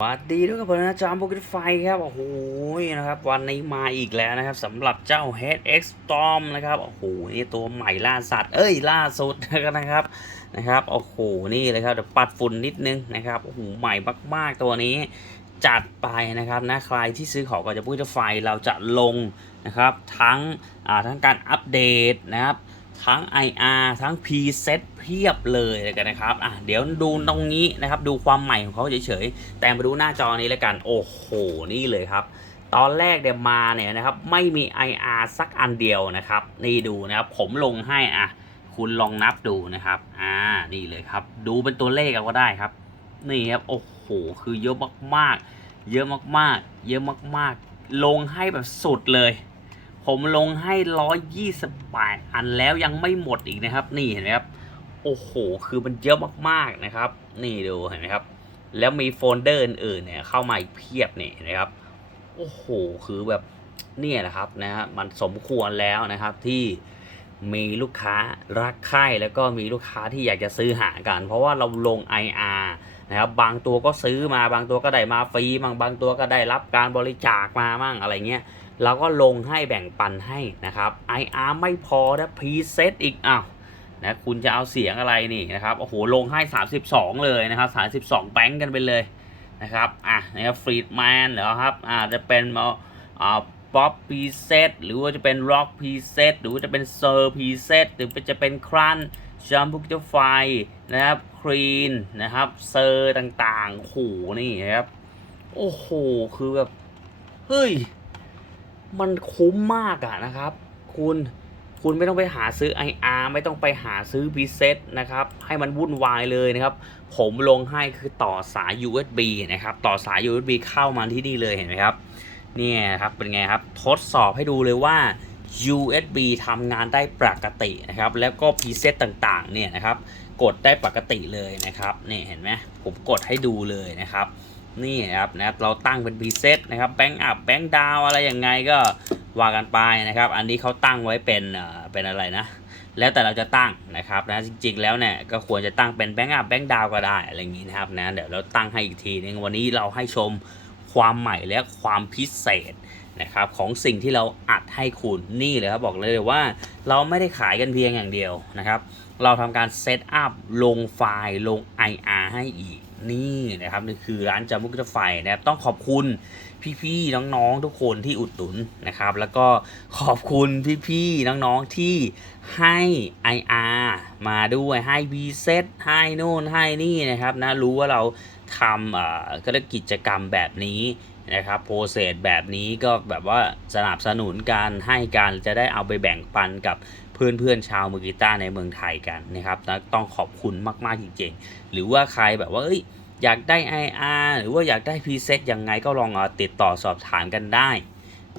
สวัสดีด้วยครับผมนะจอมบุกไฟครับโอ้โหนะครับวันนี้มาอีกแล้วนะครับสำหรับเจ้า HX Storm นะครับโอ้โหนี่ตัวใหม่ล่าสัตว์เอ้ยล่าสุดนะครับนะครับโอ้โหนี่เลยครับเดี๋ยวปัดฝุ่นนิดนึงนะครับโอ้โหใหม่มากๆตัวนี้จัดไปนะครับนะใครที่ซื้อของก็จะบุกไฟเราจะลงนะครับทั้งอ่าทั้งการอัปเดตนะครับ ทั้ง IR ทั้ง Preset เพียบเลยเลยกันนะครับอะเดี๋ยวดูตรงนี้นะครับ ดูความใหม่ของเขาเฉยๆ แต่มาดูหน้าจอนี้แล้วกัน โอ้โห นี่เลยครับ ตอนแรกเดี๋ยวมาเนี่ยนะครับ ไม่มี IR สักอันเดียวนะครับ นี่ดูนะครับ ผมลงให้อะ คุณลองนับดูนะครับ อ่า นี่เลยครับ ดูเป็นตัวเลขก็ได้ครับ นี่ครับ โอ้โห คือเยอะมากๆ เยอะมากๆ เยอะมากๆ ลงให้แบบสุดเลย ผมลงให้128อันแล้วยังไม่หมดอีกนะครับ นี่เห็นไหมครับ โอ้โห คือมันเยอะมากๆนะครับ นี่ดูเห็นไหมครับ แล้วมีโฟลเดอร์อื่นๆเนี่ยเข้ามาอีกเพียบนี่เห็นไหมครับ โอ้โห คือแบบเนี่ยแหละครับนะฮะมันสมควรแล้วนะครับที่มีลูกค้ารักใคร่แล้วก็มีลูกค้าที่อยากจะซื้อหากัน เพราะว่าเราลง IR นะครับบางตัวก็ซื้อมาบางตัวก็ได้มาฟรีบางบางตัวก็ได้รับการบริจาคมามั่งอะไรเงี้ยเราก็ลงให้แบ่งปันให้นะครับ IR ไม่พอนะพรีเซตอีกอ้าวนะคุณจะเอาเสียงอะไรนี่นะครับโอ้โหลงให้ 32 เลยนะครับ32แบงก์กันไปเลยนะครับอะนะครับฟรีดแมนเหรอครับอ่าจะเป็นมาอ่าป๊อปพรีเซตหรือว่าจะเป็นร็อกพรีเซตหรือว่าจะเป็นเซอร์พรีเซตหรือจะเป็นครันจัมพุกเจไฟนะครับ ครีนนะครับเซอร์ต่างๆโอ้โหนี่ครับ โอ้โห คือแบบ เฮ้ย มันคุ้มมากอะนะครับ คุณคุณไม่ต้องไปหาซื้อ IR ไม่ต้องไปหาซื้อ preset นะครับ ให้มันวุ่นวายเลยนะครับ ผมลงให้คือต่อสาย USB นะครับ ต่อสาย USB เข้ามาที่นี่เลยเห็นไหมครับ เนี่ยครับเป็นไงครับ ทดสอบให้ดูเลยว่า USB ทำงานได้ปกตินะครับ แล้วก็ preset ต่างๆ เนี่ยนะครับ กดได้ปกติเลยนะครับนี่เห็นไหมผมกดให้ดูเลยนะครับ นี่นะครับนะครับเราตั้งเป็นพรีเซตนะครับแบงก์อัพแบงก์ดาวอะไรยังไงก็ว่ากันไปนะครับ อันนี้เขาตั้งไว้เป็นเอ่อเป็นอะไรนะ แล้วแต่เราจะตั้งนะครับนะจริงๆแล้วเนี่ยก็ควรจะตั้งเป็นแบงก์อัพแบงก์ดาวก็ได้อะไรอย่างนี้นะครับนะเดี๋ยวเราตั้งให้อีกทีนึงวันนี้เราให้ชมความใหม่และความพิเศษนะครับของสิ่งที่เราอัดให้คุณนี่เลยครับบอกเลยว่าเราไม่ได้ขายกันเพียงอย่างเดียวนะครับ เราทำการเซตอัพลงไฟล์ลง IR ให้อีกนี่นะครับนี่คือร้านจามุกจะไฟนะครับต้องขอบคุณพี่ๆน้องๆทุกคนที่อุดหนุนนะครับ แล้วก็ขอบคุณพี่ๆน้องๆที่ให้ IR มาด้วยให้ v s e t ให้โน่นให้นี่นะครับนะรู้ว่าเราทำเอ่อกิจกรรมแบบนี้นะครับโปรเซสแบบนี้ก็แบบว่าสนับสนุนการให้การจะได้เอาไปแบ่งปันกับ เพื่อนๆชาวมือกีตาร์ในเมืองไทยกันนะครับนะต้องขอบคุณมากๆจริงๆ หรือว่าใครแบบว่าเอ้ยอยากได้ IR หรือว่าอยากได้ preset ยังไงก็ลองอติดต่อสอบถามกันได้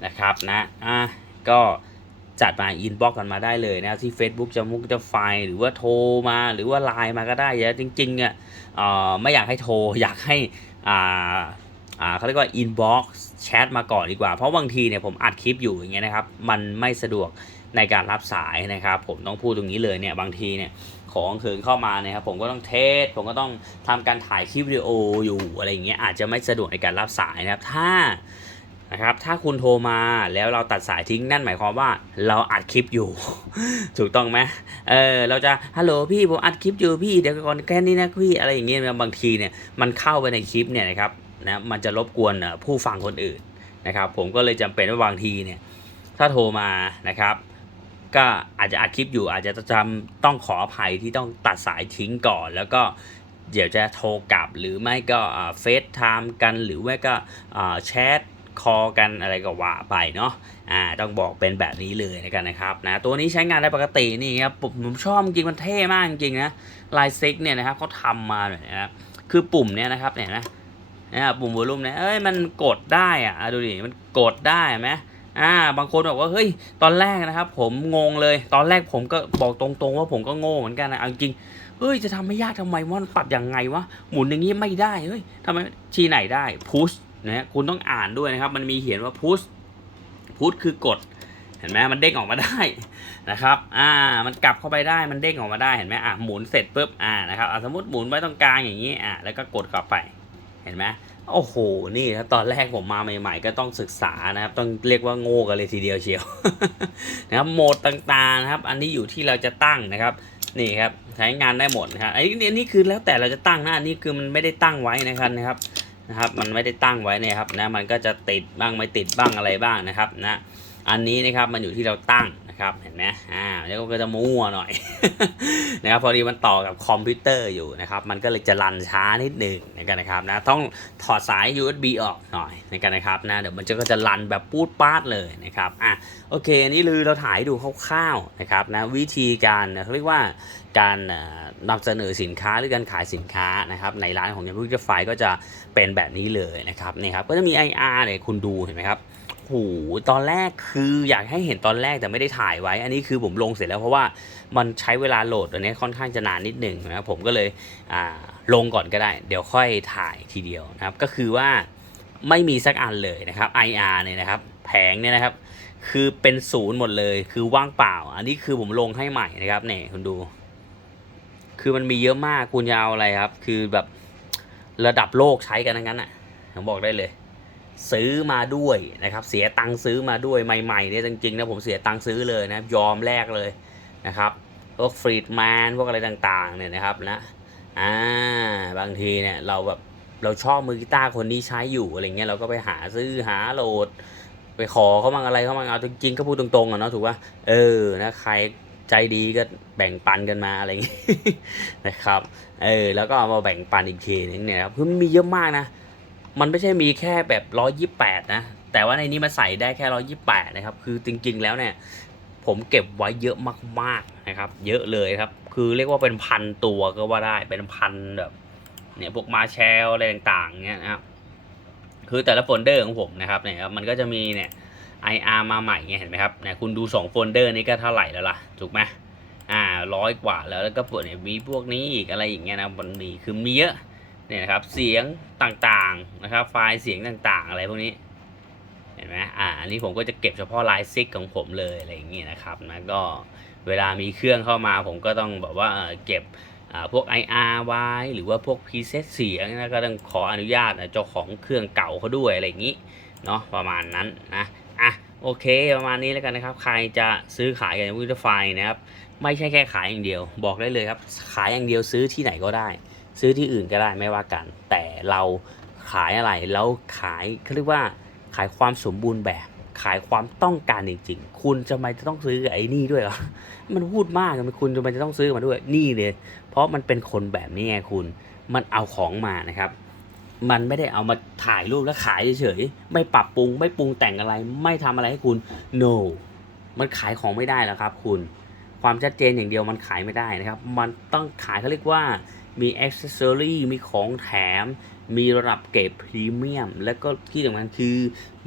นะครับนะอะก็จัดมาอินบ็อกกันมาได้เลยนะที่ Facebook จะมุกจะไฟหรือว่าโทรมาหรือว่าไลน์มาก็ได้นะจริงๆอะเอ่อไม่อยากให้โทรอยากให้อ่าอ่าเขาเรียกว่า inbox แชทมาก่อนดีกว่า เพราะบางทีเนี่ยผมอัดคลิปอยู่อย่างเงี้ยนะครับ มันไม่สะดวก ในการรับสายนะครับ ผมต้องพูดตรงนี้เลยเนี่ยบางทีเนี่ยของเขินเข้ามาเนี่ยครับผมก็ต้องเทสผมก็ต้องทำการถ่ายคลิปวิดีโออยู่อะไรอย่างเงี้ยอาจจะไม่สะดวกในการรับสายนะครับถ้านะครับถ้าคุณโทรมาแล้วเราตัดสายทิ้งนั่นหมายความว่าเราอัดคลิปอยู่ ถูกต้องไหมเออเราจะฮัลโหลพี่ผมอัดคลิปอยู่พี่เดี๋ยวก่อนแค่นี้นะพี่อะไรอย่างเงี้ยบางทีเนี่ยมันเข้าไปในคลิปเนี่ยนะครับนะมันจะรบกวนผู้ฟังคนอื่นนะครับ ผมก็เลยจำเป็นว่าบางทีเนี่ยถ้าโทรมานะครับ ก็อาจจะอัดคลิปอยู่อาจจะจำต้องขออภัยที่ต้องตัดสายทิ้งก่อน แล้วก็เดี๋ยวจะโทรกลับหรือไม่ก็เฟซไทม์กันหรือไม่ก็แชทคอกันอะไรก็ว่าไปเนาะ อ่า ต้องบอกเป็นแบบนี้เลยนะกันนะครับนะ ตัวนี้ใช้งานได้ปกตินี่ครับผมผมชอบจริงมันเท่มากจริงนะ ลายซิกเนี่ยนะครับเขาทำมาแบบนี้นะครับ คือปุ่มเนี่ยนะครับเนี่ยนะนะครับปุ่มวอลลุ่มเนี่ยเอ้ยมันกดได้อะดูดิ มันกดได้ไหม อ่า บางคนบอกว่าเฮ้ยตอนแรกนะครับ ผมงงเลย ตอนแรกผมก็บอกตรงๆ ว่าผมก็โง่เหมือนกันนะเอาจริงเฮ้ยจะทำไม่ยากทำไมว่ามันปรับยังไงวะหมุนอย่างนี้ไม่ได้เฮ้ยทำไมที่ไหนได้พุชนะคุณต้องอ่านด้วยนะครับ มันมีเขียนว่าพุชพุชคือกดเห็นไหมมันเด้งออกมาได้นะครับ อ่า มันกลับเข้าไปได้ มันเด้งออกมาได้ เห็นไหมอะหมุนเสร็จปุ๊บ อ่า นะครับอะสมมติหมุนไว้ตรงกลางอย่างนี้ อะแล้วก็กดเข้าไป เห็นไหมโอ้โห นี่ครับตอนแรกผมมาใหม่ ๆ ก็ต้องศึกษานะครับ ต้องเรียกว่าโง่กันเลยทีเดียวเชียวนะครับ โหมดต่างๆนะครับ อันนี้อยู่ที่เราจะตั้งนะครับ นี่ครับ ใช้งานได้หมดนะครับ อันนี้อันนี้คือแล้วแต่เราจะตั้งนะ อันนี้คือมันไม่ได้ตั้งไว้นะครับนะครับ นะครับ มันไม่ได้ตั้งไว้นี่ครับนะ มันก็จะติดบ้างไม่ติดบ้างอะไรบ้างนะครับนะ อันนี้นะครับ มันอยู่ที่เราตั้ง นะครับเห็นไหมอ่าแล้วก็จะมั่วหน่อย นะครับพอดีมันต่อกับคอมพิวเตอร์อยู่นะครับมันก็เลยจะรันช้านิดหนึ่งนะครับนะต้องถอดสาย USB ออกหน่อยนะครับนะเดี๋ยวมันจะก็จะรันแบบปูดปาดเลยนะครับอะโอเคอันนี้ลือเราถ่ายดูคร่าวๆนะครับนะวิธีการเขาเรียกว่าการเอ่อนำเสนอสินค้าหรือการขายสินค้านะครับในร้านของยาพุทธไฟก็จะเป็นแบบนี้เลยนะครับนี่ครับก็จะมี IR เนี่ยคุณดูเห็นไหมครับ โอ้โหตอนแรกคืออยากให้เห็นตอนแรกแต่ไม่ได้ถ่ายไว้ อันนี้คือผมลงเสร็จแล้วเพราะว่ามันใช้เวลาโหลดอันนี้ค่อนข้างจะนานนิดหนึ่งนะครับผมก็เลยลงก่อนก็ได้ เดี๋ยวค่อยถ่ายทีเดียวนะครับ ก็คือว่าไม่มีสักอันเลยนะครับ IR เนี่ยนะครับ แผงเนี่ยนะครับ คือเป็นศูนย์หมดเลยคือว่างเปล่า อันนี้คือผมลงให้ใหม่นะครับเนี่ยคุณดู คือมันมีเยอะมากคุณจะเอาอะไรครับ คือแบบระดับโลกใช้กันทั้งนั้นอะผมบอกได้เลย ซื้อมาด้วยนะครับ เสียตังค์ซื้อมาด้วยใหม่ๆเนี่ยจริงๆนะผมเสียตังค์ซื้อเลยนะยอมแลกเลยนะครับพวกฟรีดแมนพวกอะไรต่างๆเนี่ยนะครับนะอ่าบางทีเนี่ยเราแบบเราชอบมือกีตาร์คนนี้ใช้อยู่อะไรเงี้ยเราก็ไปหาซื้อหาโหลด ไปขอเขาบ้างอะไรเขาบ้างเอาจริงๆก็พูดตรงๆอะเนาะถูกป่ะเออนะใครใจดีก็แบ่งปันกันมาอะไรอย่างงี้นะครับ เออ แล้วก็เอามาแบ่งปันอีกทีนึงเนี่ยครับคือมันมีเยอะมากนะ มันไม่ใช่มีแค่แบบร้อยี่แปดนะ แต่ว่าในนี้มันใส่ได้แค่ร้อยี่แปดนะครับ คือจริงๆ แล้วเนี่ย ผมเก็บไว้เยอะมากๆ นะครับ เยอะเลยครับ คือเรียกว่าเป็นพันตัวก็ว่าได้ เป็นพันแบบเนี่ยพวกมาแชลอะไรต่างๆ เนี่ยนะครับ คือแต่ละโฟลเดอร์ของผมนะครับเนี่ยครับ มันก็จะมีเนี่ย IR มาใหม่เนี่ยเห็นไหมครับเนี่ยคุณดู2โฟลเดอร์นี้ก็เท่าไหร่แล้วล่ะ ถูกไหมอ่าร้อยกว่าแล้วแล้วก็ปวดเนี่ยมีพวกนี้อีกอะไรอย่างเงี้ยนะมันมีคือมีเยอะ เนี่ยนะครับเสียงต่างๆนะครับ ไฟล์เสียงต่างๆ อะไรพวกนี้เห็นไหมอ่าอันนี้ผมก็จะเก็บเฉพาะลายซิกของผมเลยอะไรอย่างเงี้ยนะครับนะก็เวลามีเครื่องเข้ามาผมก็ต้องแบบว่าเก็บพวก IR ไว้หรือว่าพวก preset เสียงนะก็ต้องขออนุญาตเจ้าของเครื่องเก่าเขาด้วยอะไรอย่างงี้เนาะประมาณนั้นนะอะโอเคประมาณนี้แล้วกันนะครับ ใครจะซื้อขายกันวิดีโอไฟนะครับ ไม่ใช่แค่ขายอย่างเดียว บอกได้เลยครับ ขายอย่างเดียวซื้อที่ไหนก็ได้ ซื้อที่อื่นก็ได้ไม่ว่ากัน แต่เราขายอะไรแล้วขายเขาเรียกว่าขายความสมบูรณ์แบบ ขายความต้องการจริงๆ คุณจะไม่จะต้องซื้อไอ้นี่ด้วยเหรอ มันพูดมากมันคุณจะไม่จะต้องซื้อมาด้วยนี่เลยเพราะมันเป็นคนแบบนี้ไงคุณ มันเอาของมานะครับ มันไม่ได้เอามาถ่ายรูปแล้วขายเฉยๆไม่ปรับปรุง ไม่ปรุงแต่งอะไร ไม่ทำอะไรให้คุณ no มันขายของไม่ได้แล้วครับ คุณ ความชัดเจนอย่างเดียวมันขายไม่ได้นะครับ มันต้องขายเขาเรียกว่า มี accessory มีของแถม มีระดับเกรดพรีเมียม แล้วก็ที่สำคัญคือ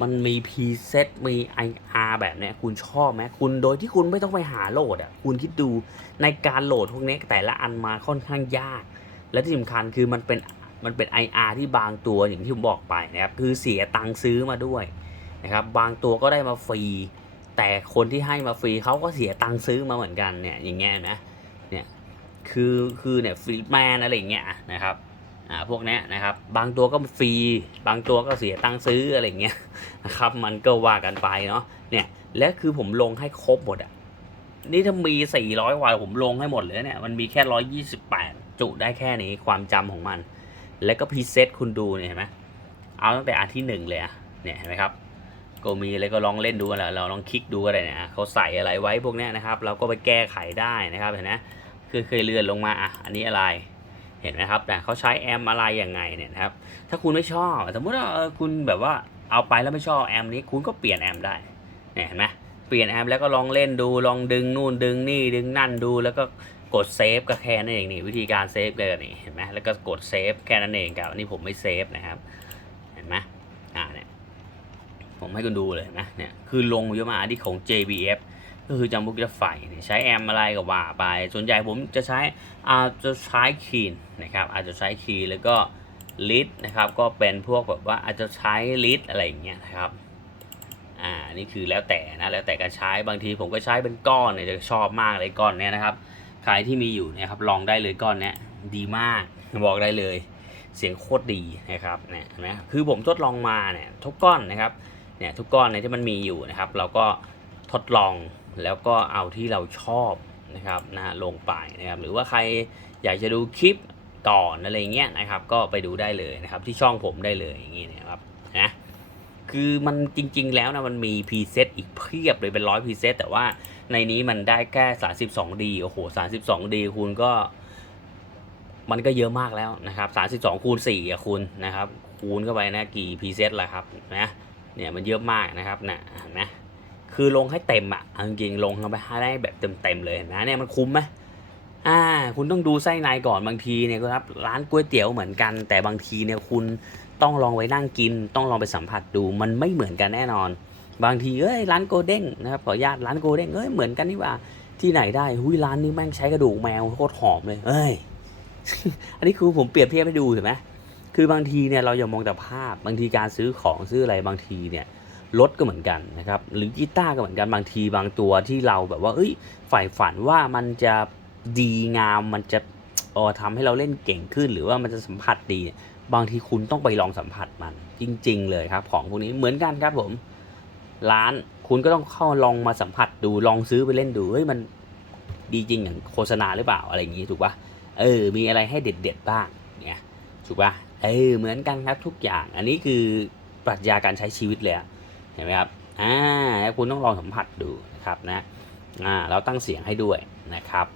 มันมีพรีเซตมี IR แบบเนี้ยคุณชอบไหมคุณโดยที่คุณไม่ต้องไปหาโหลดอะคุณคิดดูในการโหลดพวกนี้แต่ละอันมาค่อนข้างยาก และที่สำคัญคือมันเป็นมันเป็น IR ที่บางตัวอย่างที่ผมบอกไปนะครับคือเสียตังค์ซื้อมาด้วยนะครับบางตัวก็ได้มาฟรีแต่คนที่ให้มาฟรีเขาก็เสียตังค์ซื้อมาเหมือนกันเนี่ยอย่างเงี้ยนะ คือคือเนี่ยฟรีแมนอะไรเงี้ยนะครับอ่าพวกนี้นะครับ บางตัวก็ฟรี บางตัวก็เสียตังค์ซื้ออะไรเงี้ยนะครับ มันก็ว่ากันไปเนาะเนี่ยและคือผมลงให้ครบหมดอะนี่ถ้ามี 400กว่าผมลงให้หมดเลยเนี่ย มันมีแค่ 128 จุได้แค่นี้ความจำของมัน แล้วก็พรีเซตคุณดูเนี่ยเห็นไหมเอาตั้งแต่อันที่หนึ่งเลยอะเนี่ยเห็นไหมครับ ก็มีอะไรก็ลองเล่นดูกันแหละเราลองคลิกดูก็ได้นะเขาใส่อะไรไว้พวกนี้นะครับ เราก็ไปแก้ไขได้นะครับเห็นไหม คือเคยเลื่อนลงมาอะอันนี้อะไรเห็นไหมครับแต่เขาใช้แอมอะไรยังไงเนี่ยนะครับ ถ้าคุณไม่ชอบ สมมติว่าคุณแบบว่าเอาไปแล้วไม่ชอบแอมนี้ คุณก็เปลี่ยนแอมได้เนี่ยเห็นไหมเปลี่ยนแอมแล้วก็ลองเล่นดู ลองดึงนู่นดึงนี่ดึงนั่นดูแล้วก็กดเซฟก็แค่นั้นเองนี่วิธีการเซฟก็นี่เห็นไหมแล้วก็กดเซฟแค่นั้นเองครับอันนี้ผมไม่เซฟนะครับ เห็นไหมอ่าเนี่ยผมให้คุณดูเลยนะเนี่ยคือลงเยอะมากอันนี้ของ JBF ก็คือจำพวกจะไฟเนี่ยใช้แอมอะไรก็ว่าไป ส่วนใหญ่ผมจะใช้อาจจะใช้คีนนะครับอาจจะใช้คีนแล้วก็ลิดนะครับก็เป็นพวกแบบว่าอาจจะใช้ลิดอะไรอย่างเงี้ยนะครับอ่านี่คือแล้วแต่นะแล้วแต่การใช้บางทีผมก็ใช้เป็นก้อนเนี่ยจะชอบมากเลยก้อนเนี้ยนะครับใครที่มีอยู่นี่ยครับลองได้เลยก้อนเนี้ยดีมากบอกได้เลย เสียงโคตรดีนะครับเนี่ยนไหมคือผมทดลองมาเนี่ยทุกก้อนนะครับเนี่ยทุกก้อนเนี่ยที่มันมีอยู่นะครับ เราก็ทดลอง แล้วก็เอาที่เราชอบนะครับนะลงไปนะครับหรือว่าใครอยากจะดูคลิปก่อนอะไรเงี้ยนะครับ ก็ไปดูได้เลยนะครับที่ช่องผมได้เลยอย่างงี้นะครับนะคือมันจริง ๆ แล้วนะมันมีพรีเซตอีกเพียบเลยเป็นร้อยพรีเซตแต่ว่าในนี้มันได้แค่ 32D โอ้โห 32D คุณก็ มันก็เยอะมากแล้วนะครับ32คูณ4อะคุณนะครับคูณเข้าไปนะกี่พรีเซตละครับนะเนี่ยมันเยอะมากนะครับนะนไหม คือลงให้เต็มอะจริงๆลงเข้าไปให้ได้แบบเต็มๆเลยเห็นะเนี่ยมันคุ้มไหมอ่า คุณต้องดูไส้ในก่อนบางทีเนี่ยครับร้านก๋วยเตี๋ยวเหมือนกัน แต่บางทีเนี่ยคุณต้องลองไว้นั่งกิน ต้องลองไปสัมผัสดูมันไม่เหมือนกันแน่นอน บางทีเอ้ยร้านโกเด้งนะครับขออนุญาตร้านโกเด้งเอ้ยเหมือนกันนี่ว่าที่ไหนได้หุยร้านนี้แม่งใช้กระดูกแมวโคตรหอมเลย เอ้ย อันนี้คือผมเปรียบเทียบให้ดูเห็นไหมคือบางทีเนี่ยเราอย่ามองแต่ภาพบางทีการซื้อของซื้ออะไรบางทีเนี่ย รถก็เหมือนกันนะครับหรือกีตาร์ก็เหมือนกันบางทีบางตัวที่เราแบบว่าเอ้ยใฝ่ฝันว่ามันจะดีงามมันจะเออทำให้เราเล่นเก่งขึ้น หรือว่ามันจะสัมผัสดี บางทีคุณต้องไปลองสัมผัสมัน จริง ๆ เลยครับของพวกนี้เหมือนกันครับผม ร้านคุณก็ต้องเข้าลองมาสัมผัสดูลองซื้อไปเล่นดูเฮ้ยมันดีจริงอย่างโฆษณาหรือเปล่าอะไรอย่างนี้ถูกปะเออ มีอะไรให้เด็ดๆบ้างเนี่ยถูกปะเออเหมือนกันครับทุกอย่าง อันนี้คือปรัชญาการใช้ชีวิตเลยอะ เห็นไหมครับอ่าแล้วคุณต้องลองสัมผัสดูนะครับนะอ่าเราตั้งเสียงให้ด้วยนะครับ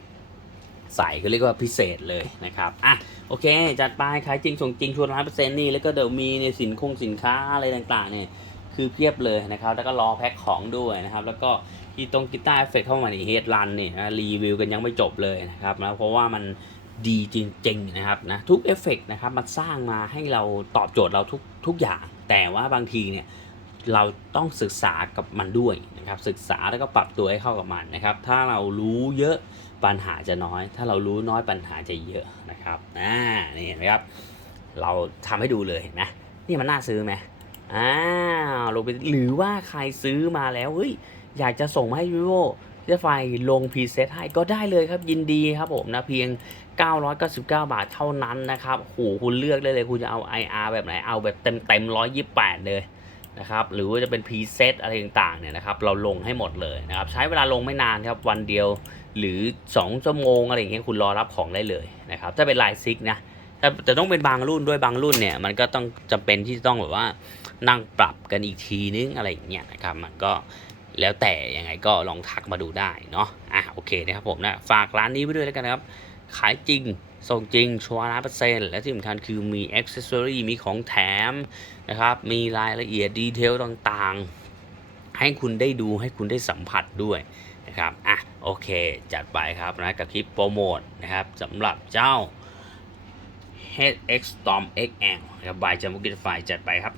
ใส่ก็เรียกว่าพิเศษเลยนะครับอะโอเค จัดไปขายจริงส่งจริงชวนร้านเปอร์เซ็นต์นี่แล้วก็เดี๋ยวมีในสินคงสินค้าอะไรต่างๆเนี่ยคือเพียบเลยนะครับ แล้วก็รอแพ็คของด้วยนะครับ แล้วก็กีตรงกีตาร์เอฟเฟกเข้ามาในเฮดรันเนี่ยนะรีวิวกันยังไม่จบเลยนะครับนะเพราะว่ามันดีจริงๆนะครับนะทุกเอฟเฟกต์นะครับมันสร้างมาให้เราตอบโจทย์เราทุกทุกอย่าง แต่ว่าบางทีเนี่ย เราต้องศึกษากับมันด้วยนะครับศึกษาแล้วก็ปรับตัวให้เข้ากับมันนะครับ ถ้าเรารู้เยอะปัญหาจะน้อย ถ้าเรารู้น้อยปัญหาจะเยอะนะครับอ่านี่เห็นไหมครับ เราทำให้ดูเลยเห็นไหมนี่มันน่าซื้อไหมอ้าวลงไปหรือว่าใครซื้อมาแล้วเฮ้ยอยากจะส่งมาให้ vivo จะไฟลงพรีเซตให้ก็ได้เลยครับยินดีครับผมนะเพียง 999 บาทเท่านั้นนะครับโหคุณเลือกได้เลยคุณจะเอา IR แบบไหนเอาแบบเต็มเต็ม128 เลย นะครับหรือว่าจะเป็นพรีเซตอะไรต่างๆเนี่ยนะครับเราลงให้หมดเลยนะครับใช้เวลาลงไม่นานครับวันเดียวหรือ 2 ชั่วโมงอะไรอย่างเงี้ยคุณรอรับของได้เลยนะครับถ้าเป็นลายซิกนะแต่แต่ต้องเป็นบางรุ่นด้วยบางรุ่นเนี่ยมันก็ต้องจำเป็นที่จะต้องแบบว่านั่งปรับกันอีกทีนึงอะไรอย่างเงี้ยนะครับมันก็แล้วแต่ยังไงก็ลองทักมาดูได้เนาะอะโอเคนะครับผมนะฝากร้านนี้ไว้ด้วยแล้วกันนะครับ ขายจริง ส่งจริง ชัวร์ร้อยเปอร์เซ็นต์และที่สำคัญคือมีอ็อกเซสซอรี่มีของแถมนะครับ มีรายละเอียดดีเทลต่างๆ ให้คุณได้ดูให้คุณได้สัมผัสด้วยนะครับ อะ โอเค จัดไปครับนะกับคลิปโปรโมทนะครับสำหรับเจ้า HX Storm XL นะครับบายจามุกิไฟจัดไปครับ